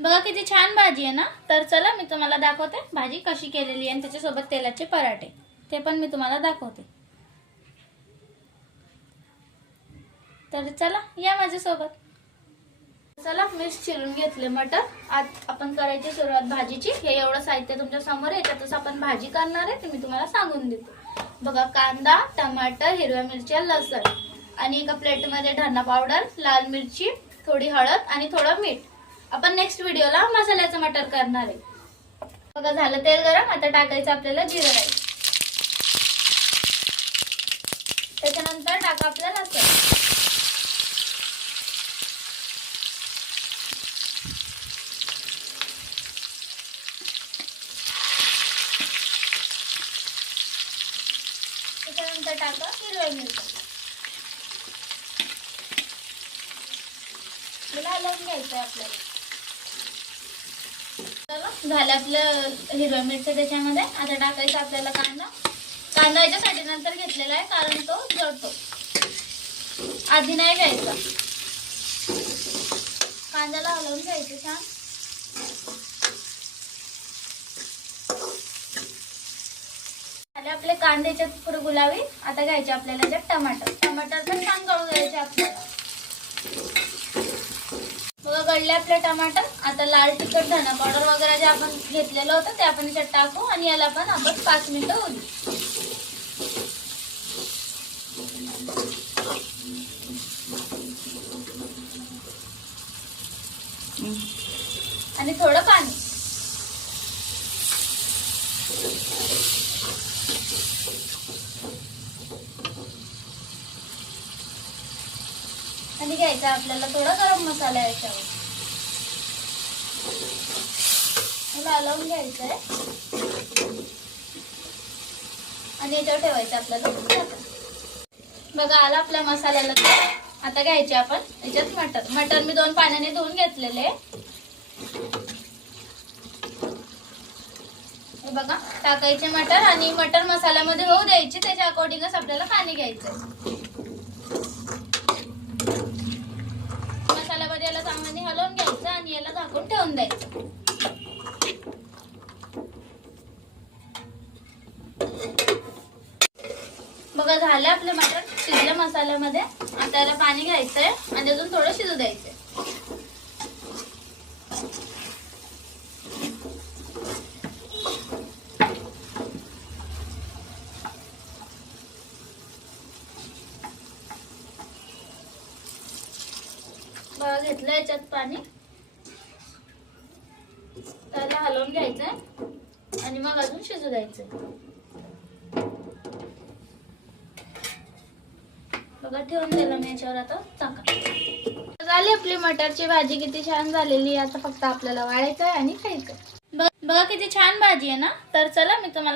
बघा किती छान भाजी आहे ना। तर चला मी तुम्हाला दाखवते भाजी कशी केलेली आहे आणि त्याच्यासोबत तेलाचे पराठे ते पण मी तुम्हाला दाखवते। तर चला या माझ्यासोबत। चला मी चिरून घेतले मटर। आज आपण करायची सुरुवात भाजीची। हे एवढं साहित्य तुमच्या समोर आहे, त्यातच आपण भाजी करणार आहे ते मी तुम्हाला सांगून देते। बघा कांदा, टमाटर, हिरव्या मिरच्या, लसूण आणि एका प्लेट मध्ये धना पावडर, लाल मिरची, थोडी हळद आणि थोडं मीठ। आपण नेक्स्ट व्हिडिओला मसाल्याचं मटर करणार आहे। बघा झालं तेल गरम, आता टाकायचं आपल्याला जिरं राईस। त्याच्यानंतर टाका आपला लसूण। त्याच्यानंतर टाका हिरव्या मिरच्या। हलवून घ्यायचं आपल्याला। झालं आपलं हिरव्या मिरच्या त्याच्यामध्ये। आता टाकायचं आपल्याला कांदा। कांदा याच्यासाठी नंतर घेतलेला आहे कारण तो जळतो, आधी नाही घ्यायचा। कांद्याला हलवून घ्यायचं छान। आपले कांद्याचे थोडे गुलाबी। आता घ्यायचे आपल्याला याच्यात टमाटर। टमाटर पण छान गळू द्यायचे आपल्याला। बघा गळले आपले टमाटर। आता लाल तिखट, धना पावडर वगैरे जे आपण घेतलेलं होतं ते आपण याच्यात टाकू आणि याला पण आपण 5 मिनिटं होऊ देऊ। आणि थोडं पाणी। आणि घ्यायचा आपल्याला थोडा गरम मसाला याच्यावर। मला हलवून घ्यायचंय आणि याच्यावर ठेवायचं आपल्याला। बघा आला आपल्या मसाल्याला। आता घ्यायचे आपण याच्यात मटर। मटर मी 2 पाण्याने धुवून घेतलेले। हे बघा टाकायचे मटर आणि मटर मसाल्यामध्ये होऊ द्यायचे, त्याच्या अकॉर्डिंगच आपल्याला पाणी घ्यायचं। मसाल्यामध्ये याला चांगल्याने हलवून घ्यायचं आणि याला झाकून ठेवून द्यायचं। बघा झाले आपले मटर शिजले मसाल्यामध्ये। आता याला पाणी घ्यायचंय आणि अजून थोडं शिजू द्यायचंय। बघा घेतलं याच्यात पाणी। त्याला हलवून घ्यायचंय आणि मग अजून शिजू द्यायचंय। बघा ठेवून दिलं मी याच्यावर। आता चाका झाली आपली मटरची भाजी। किती छान झालेली। आता फक्त आपल्याला वाढायचं आहे आणि खायचं। बघा किती छान भाजी आहे ना। तर चला मी तुम्हाला